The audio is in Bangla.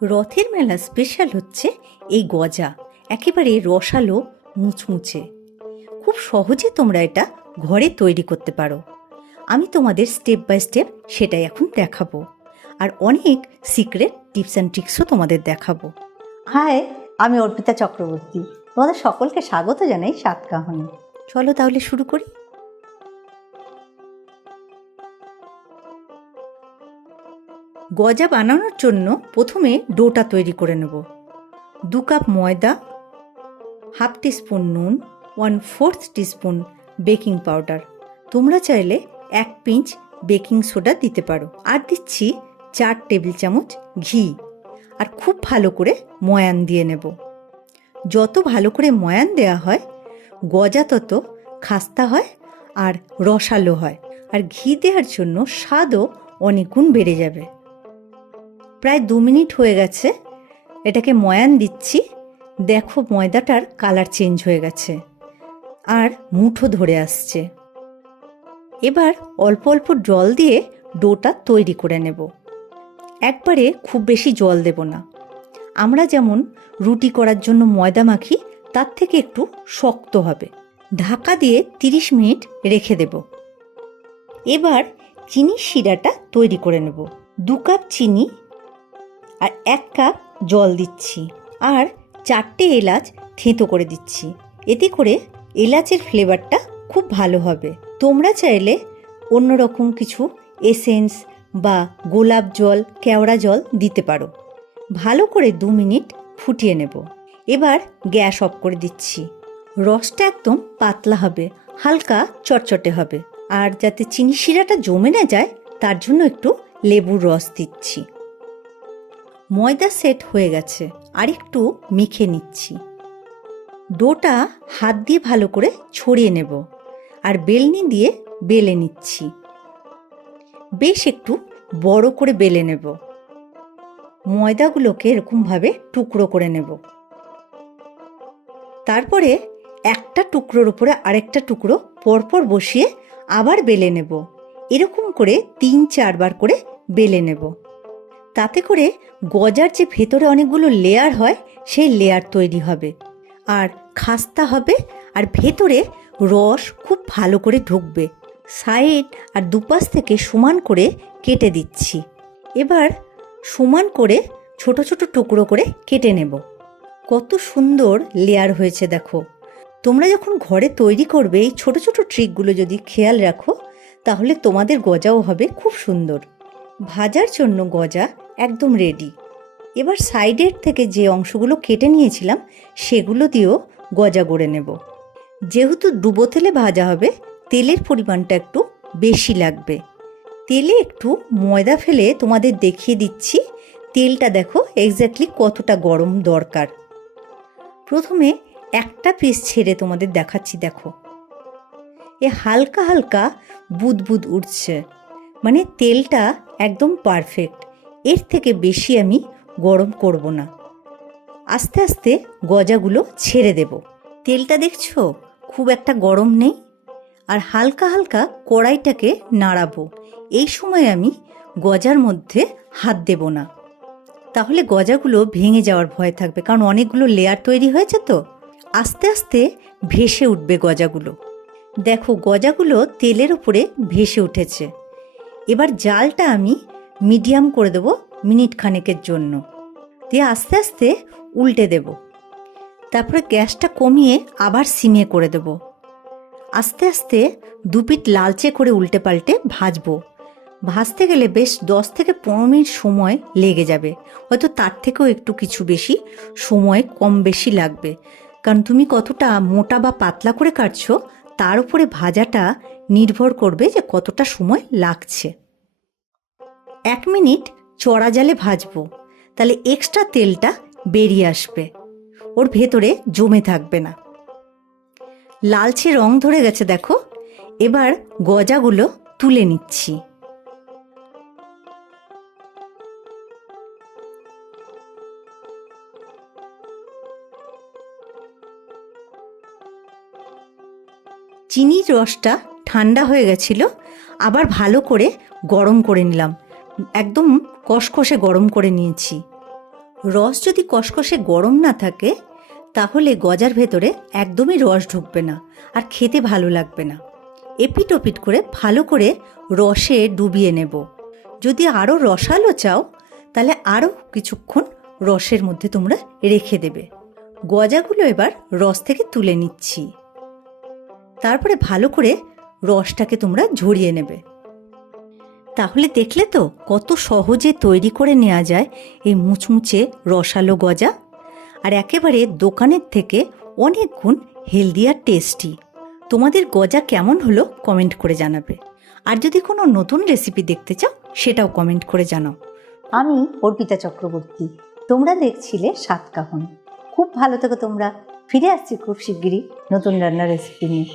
রথের মেলা স্পেশাল হচ্ছে এই গজা, একেবারে রসালো মুচমুচে। খুব সহজে তোমরা এটা ঘরে তৈরি করতে পারো। আমি তোমাদের স্টেপ বাই স্টেপ সেটাই এখন দেখাবো, আর অনেক সিক্রেট টিপস অ্যান্ড ট্রিক্সও তোমাদের দেখাবো। হাই, আমি অর্পিতা চক্রবর্তী। তোমাদের সকলকে স্বাগত জানাই সাতকাহনে। চলো তাহলে শুরু করি। গজা বানানোর জন্য প্রথমে ডোটা তৈরি করে নেব। 2 কাপ ময়দা, হাফ টিস্পুন নুন, 1/4 টিস্পুন বেকিং পাউডার, তোমরা চাইলে 1 পিঞ্চ বেকিং সোডা দিতে পারো, আর দিচ্ছি 4 টেবিল চামচ ঘি, আর খুব ভালো করে ময়ান দিয়ে নেব। যত ভালো করে ময়ান দেওয়া হয় গজা তত খাস্তা হয় আর রসালো হয়, আর ঘি দেওয়ার জন্য স্বাদও অনেক গুণ বেড়ে যাবে। প্রায় 2 মিনিট হয়ে গেছে, এটাকে ময়ান দিচ্ছি। দেখো ময়দাটার কালার চেঞ্জ হয়ে গেছে আর মুঠো ধরে আসছে। এবার অল্প অল্প জল দিয়ে ডোটা তৈরি করে নেব। একবারে খুব বেশি জল দেব না। আমরা যেমন রুটি করার জন্য ময়দা মাখি তার থেকে একটু শক্ত হবে। ঢাকা দিয়ে 30 মিনিট রেখে দেব। এবার চিনির শিরাটা তৈরি করে নেব। 2 কাপ চিনি আর 1 কাপ জল দিচ্ছি, আর 4টে এলাচ থেঁতো করে দিচ্ছি। এতে করে এলাচের ফ্লেভারটা খুব ভালো হবে। তোমরা চাইলে অন্যরকম কিছু এসেন্স বা গোলাপ জল, কেওড়া জল দিতে পারো। ভালো করে 2 মিনিট ফুটিয়ে নেব। এবার গ্যাস অফ করে দিচ্ছি। রসটা একদম পাতলা হবে, হালকা চটচটে হবে, আর যাতে চিনি শিরাটা জমে না যায় তার জন্য একটু লেবুর রস দিচ্ছি। ময়দা সেট হয়ে গেছে, আর একটু মেখে নিচ্ছি। ডোটা হাত দিয়ে ভালো করে ছড়িয়ে নেব, আর বেলনি দিয়ে বেলে নিচ্ছি। বেশ একটু বড় করে বেলে নেব। ময়দাগুলোকে এরকমভাবে টুকরো করে নেব। তারপরে একটা টুকরোর উপরে আরেকটা টুকরো পরপর বসিয়ে আবার বেলে নেব। এরকম করে 3-4 বার করে বেলে নেব। তাতে করে গজার যে ভেতরে অনেকগুলো লেয়ার হয় সেই লেয়ার তৈরি হবে, আর খাস্তা হবে, আর ভেতরে রস খুব ভালো করে ঢুকবে। সাইড আর দুপাশ থেকে সমান করে কেটে দিচ্ছি। এবার সমান করে ছোট ছোট টুকরো করে কেটে নেব। কত সুন্দর লেয়ার হয়েছে দেখো। তোমরা যখন ঘরে তৈরি করবে এই ছোট ছোট ট্রিকগুলো যদি খেয়াল রাখো তাহলে তোমাদের গজাও হবে খুব সুন্দর। ভাজার জন্য গজা একদম রেডি। এবার সাইডের থেকে যে অংশগুলো কেটে নিয়েছিলাম সেগুলো দিয়েও গজা গড়ে নেব। যেহেতু ডুবো তেলে ভাজা হবে, তেলের পরিমাণটা একটু বেশি লাগবে। তেলে একটু ময়দা ফেলে তোমাদের দেখিয়ে দিচ্ছি তেলটা দেখো এক্স্যাক্টলি কতটা গরম দরকার। প্রথমে একটা পিস ছেড়ে তোমাদের দেখাচ্ছি। দেখো এ হালকা হালকা বুদবুদ উঠছে, মানে তেলটা একদম পারফেক্ট। এর থেকে বেশি আমি গরম করব না। আস্তে আস্তে গজাগুলো ছেড়ে দেব। তেলটা দেখছো খুব একটা গরম নেই, আর হালকা হালকা কড়াইটাকে নাড়াবো। এই সময় আমি গজার মধ্যে হাত দেব না, তাহলে গজাগুলো ভেঙে যাওয়ার ভয় থাকবে, কারণ অনেকগুলো লেয়ার তৈরি হয়েছে তো। আস্তে আস্তে ভেসে উঠবে গজাগুলো। দেখো গজাগুলো তেলের উপরে ভেসে উঠেছে। এবার জালটা আমি মিডিয়াম করে দেবো মিনিট খানেকের জন্য, দিয়ে আস্তে আস্তে উল্টে দেব। তারপরে গ্যাসটা কমিয়ে আবার সিমে করে দেব। আস্তে আস্তে 2 পিঠ লালচে করে উল্টে পাল্টে ভাজবো। ভাজতে গেলে বেশ 10 থেকে 15 মিনিট সময় লেগে যাবে, হয়তো তার থেকেও একটু কিছু বেশি সময় কম বেশি লাগবে, কারণ তুমি কতটা মোটা বা পাতলা করে কাটছো তার উপরে ভাজাটা নির্ভর করবে যে কতটা সময় লাগছে। 1 মিনিট চড়া জালে ভাজবো, তাহলে এক্সট্রা তেলটা বেরিয়ে আসবে, ওর ভেতরে জমে থাকবে না। লালচে রং ধরে গেছে দেখো। এবার গজাগুলো তুলে নিচ্ছি। চিনির রসটা ঠান্ডা হয়ে গেছিল, আবার ভালো করে গরম করে নিলাম। একদম কষকষে গরম করে নিয়েছি। রস যদি কষকষে গরম না থাকে তাহলে গজার ভেতরে একদমই রস ঢুকবে না আর খেতে ভালো লাগবে না। এপিট ওপিট করে ভালো করে রসে ডুবিয়ে নেব। যদি আরও রসালো চাও তাহলে আরও কিছুক্ষণ রসের মধ্যে তোমরা রেখে দেবে। গজাগুলো এবার রস থেকে তুলে নিচ্ছি। তারপরে ভালো করে রসটাকে তোমরা ঝরিয়ে নেবে। তাহলে দেখলে তো কত সহজে তৈরি করে নেওয়া যায় এই মুচমুচে রসালো গজা, আর একেবারে দোকানের থেকে অনেক গুণ হেলদি আর টেস্টি। তোমাদের গজা কেমন হলো কমেন্ট করে জানাবে, আর যদি কোনো নতুন রেসিপি দেখতে চাও সেটাও কমেন্ট করে জানাও। আমি অর্পিতা চক্রবর্তী, তোমরা দেখছিলে সাতকাহন। খুব ভালো থেকো তোমরা। ফিরে আসছি খুব শিগগিরই নতুন রান্নার রেসিপি নিয়ে।